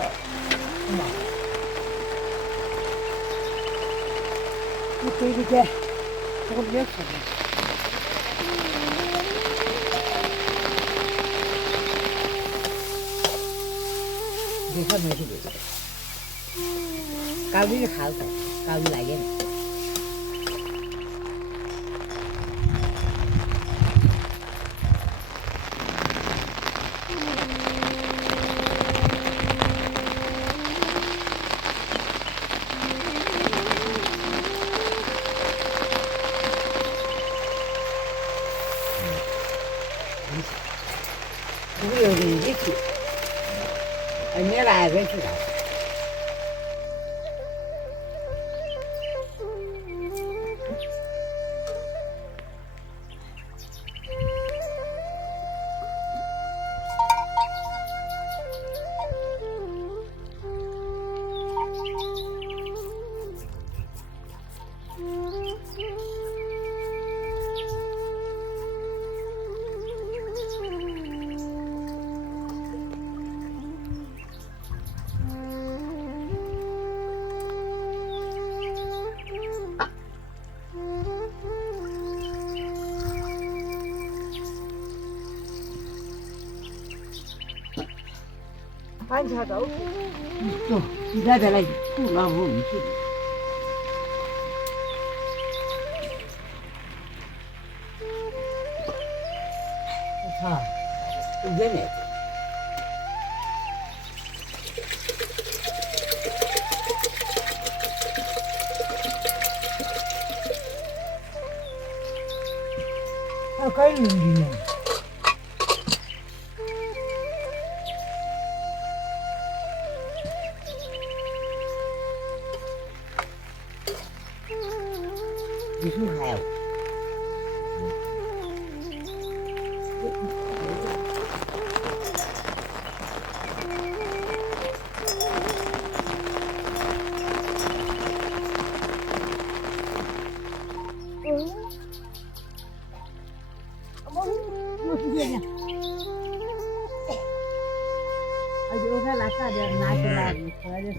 엄마. 이렇게 이렇게 조금 역하네. 이렇게 하면 되지. 가위를 가고, 가위 나게는. 우리 여기 이렇게 내가 알겠다. 반차가 없고 또 기다려라 또 나오면 자 이제네 가까이 있네. 무슨 하요? Udah lah ada naik lagi, aja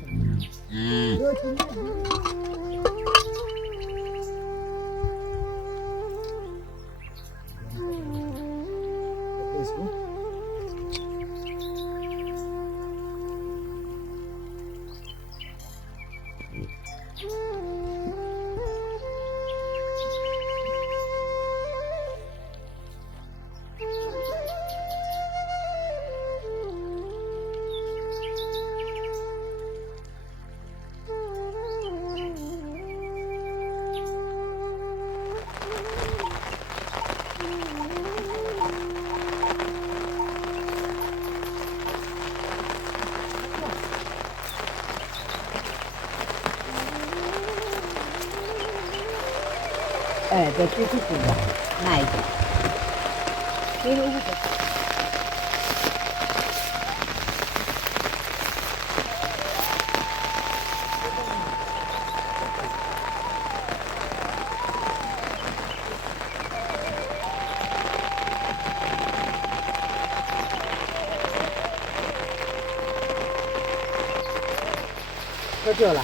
내 뜻이 있다. 나 이제. 이거 이거. 그죠啦？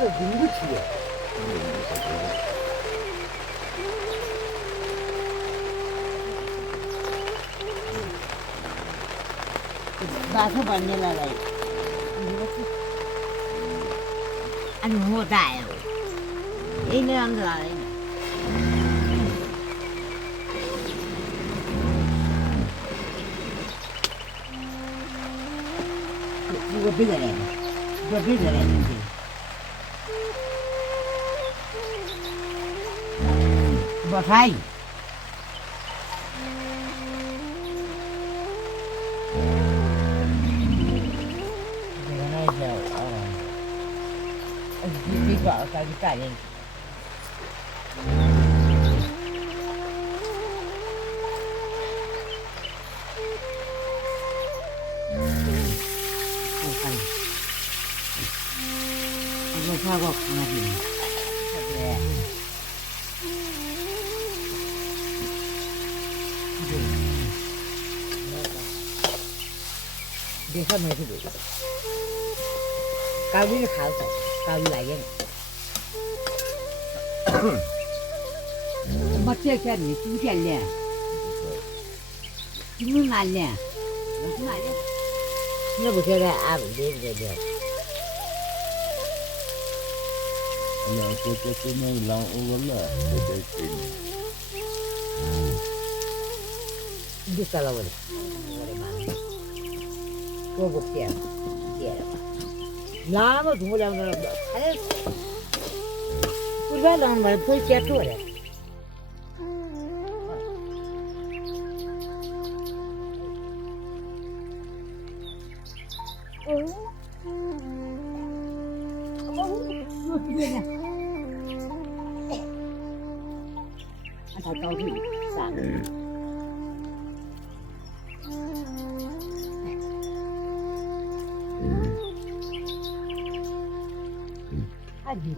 민구치요. 나서 반일라라. 아니 못아요. 이네 안 들어요. 이거 비벼래. 이거 비벼래. Bà thay cái này giờ đi vợ cái cả đi 이거 사고 하나 좀 देखा मैं तो देखा काली ने खाओ तो काली लागे ना बच्चे क्या नहीं तू क्या ले तू मार ले nó bữa kia ra à bữa đi rồi được là cô mới làm ô lắm là để tìm đi sao rồi cô bữa kia làm mà chúng làm nó hay cứ làm mà phải chết rồi Anh tao thì sẵn anh gì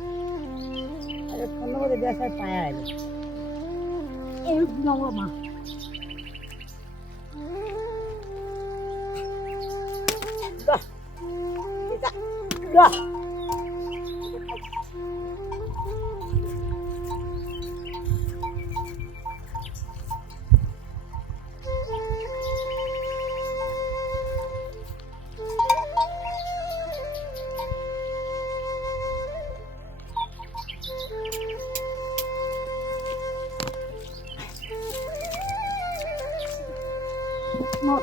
anh không nói được sao phải rồi em không nói mà đó đó một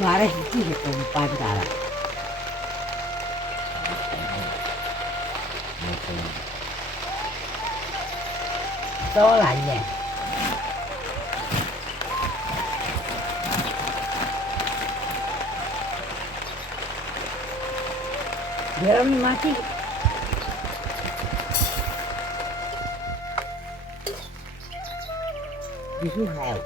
बारह की है तो पाँच डाला तो लाइए गरम माटी बिजू है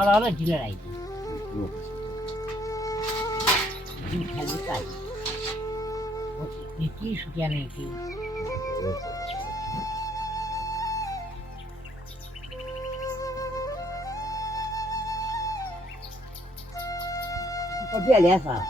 Ala gila lagi. Ini kali. કી શક્યા નહીં કી પછી આલ્યા સા